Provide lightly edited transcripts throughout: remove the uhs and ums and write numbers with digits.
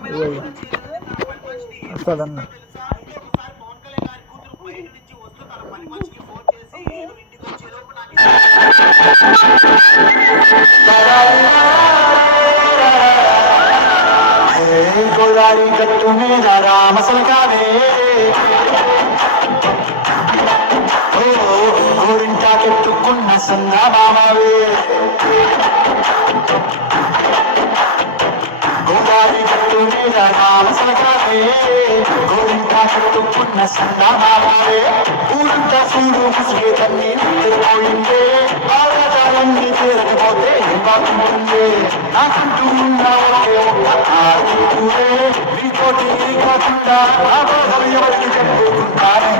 అయ్యయ్యో వస్తుందన్న. గోదారి గట్టు మీద రామసలు కావే గోరింటా పెట్టుకున్న సన్నా మామవే గోదారి గట్టు మీద రామసలు కావే గోరింటా పెట్టుకున్న సన్నా మామవే ఊరింటా చూడు ముసిగే తన్ని పోయిందే ఆరాధారాన్ని చేరకపోతే బాగుంటుంది నాకంటూ ఉన్న ఒకే ఒక్క ఆడుకుంటే నీతోటి కాకుండా ఎవరికి చెప్పుకుంటాను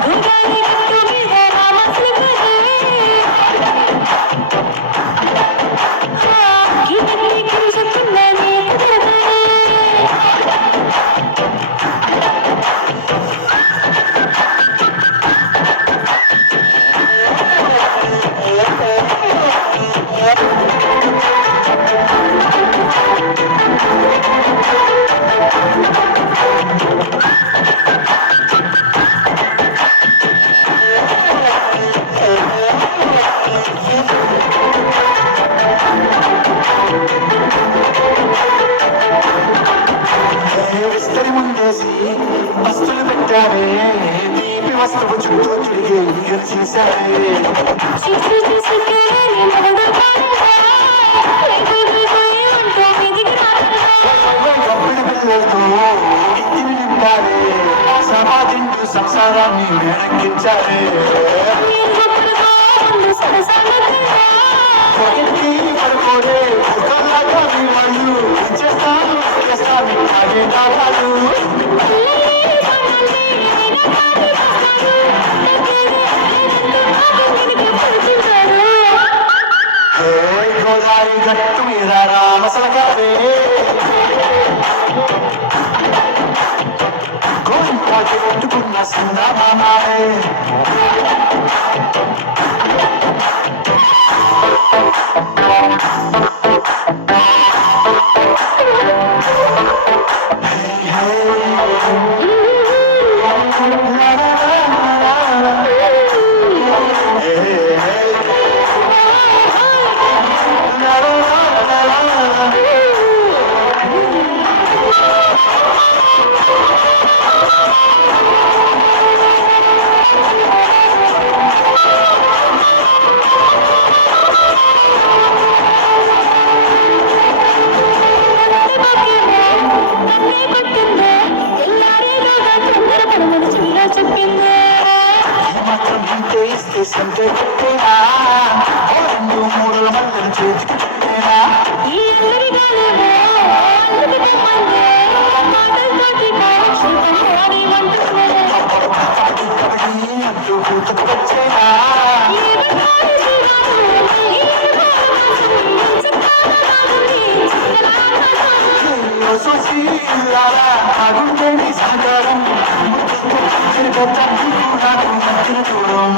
విస్తరి ముందేసి వస్తువులు పెట్టావే తీపి వస్తువు చుట్టూ తిరిగి చేశావే పిల్లలతో ఇంటిని నింపావే సమాధింటూ సంసారాన్ని వెనక్కించావే పడుకోడే ఒకలాగా మీ వాళ్ళు చేస్తాను చేస్తాను దాదాలు గోదారి గట్టు మీద రామసలు కావే గోరింటా పెట్టుకున్న సన్నా మామావే సంటే పెట్టేనా రెండు మూడుల మందిని చేతికి పెట్టేనా అంటూ కూతుకు వచ్చేనా అగుండేది సహకారం నాకు మధ్యన చూడం